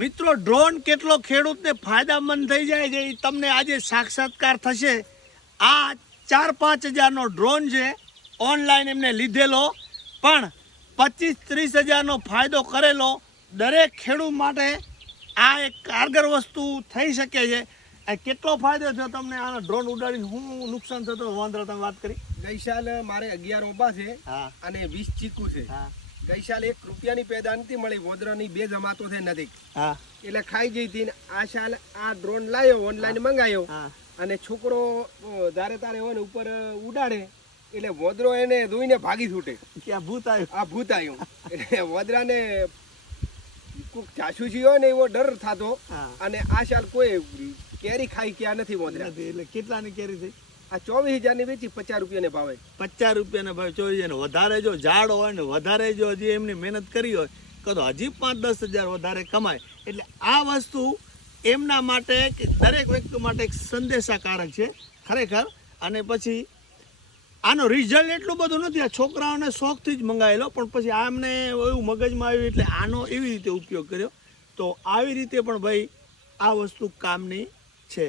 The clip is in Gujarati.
મિત્રો ડ્રોન કેટલો ખેડૂતને ફાયદામંદ થઈ જાય છે એ તમને આજે સાક્ષાત્કાર થશે. આ 4-5 હજારનો ડ્રોન છે, ઓનલાઈન એમને લીધેલો, પણ 25-30 હજારનો ફાયદો કરેલો. દરેક ખેડૂત માટે આ એક કારગર વસ્તુ થઈ શકે છે. કેટલો ફાયદો થયો તમને આનો ડ્રોન ઉડાડીને? શું નુકસાન થતો વાંદરા તમે વાત કરી? ગઈ સાલ મારે 11 ઓબા છે અને 20 ચીકુ છે. ગઈ સાલ 1 રૂપિયાની પેદા નથી મળી, વોદરાની 2 જમાતો છે નજીક, એટલે ખાઈ ગઈ હતી. આ સાલ આ ડ્રોન લાવ્યો, ઓનલાઈન મંગાયો, અને છોકરો ધારે તારે હોય ને ઉપર ઉડાડે એટલે વોદરો એને ધોઈને ભાગી છૂટે કે આ ભૂત આવ્યું. આ ભૂત આવ્યું એટલે વોદરાને કોઈક જાસૂસી હોય ને એવો ડર થતો. અને આ સાલ કોઈ કેરી ખાઈ ક્યાં નથી વોદરા. એટલે કેટલાની કેરી થઈ? આ 24,000 ની વેચી 50 રૂપિયાને ભાવે. 50 રૂપિયાના ભાવે 24,000. વધારે જો ઝાડ હોય ને વધારે જો હજી એમની મહેનત કરી હોય તો હજી 5-10 હજાર વધારે કમાય. એટલે આ વસ્તુ એમના માટે દરેક વ્યક્તિ માટે એક સંદેશાકારક છે ખરેખર. અને પછી આનો રિઝલ્ટ એટલું બધું નથી, આ છોકરાઓને શોખથી જ મંગાવેલો, પણ પછી આમને એવું મગજમાં આવ્યું એટલે આનો એવી રીતે ઉપયોગ કર્યો. તો આવી રીતે પણ ભાઈ આ વસ્તુ કામની છે.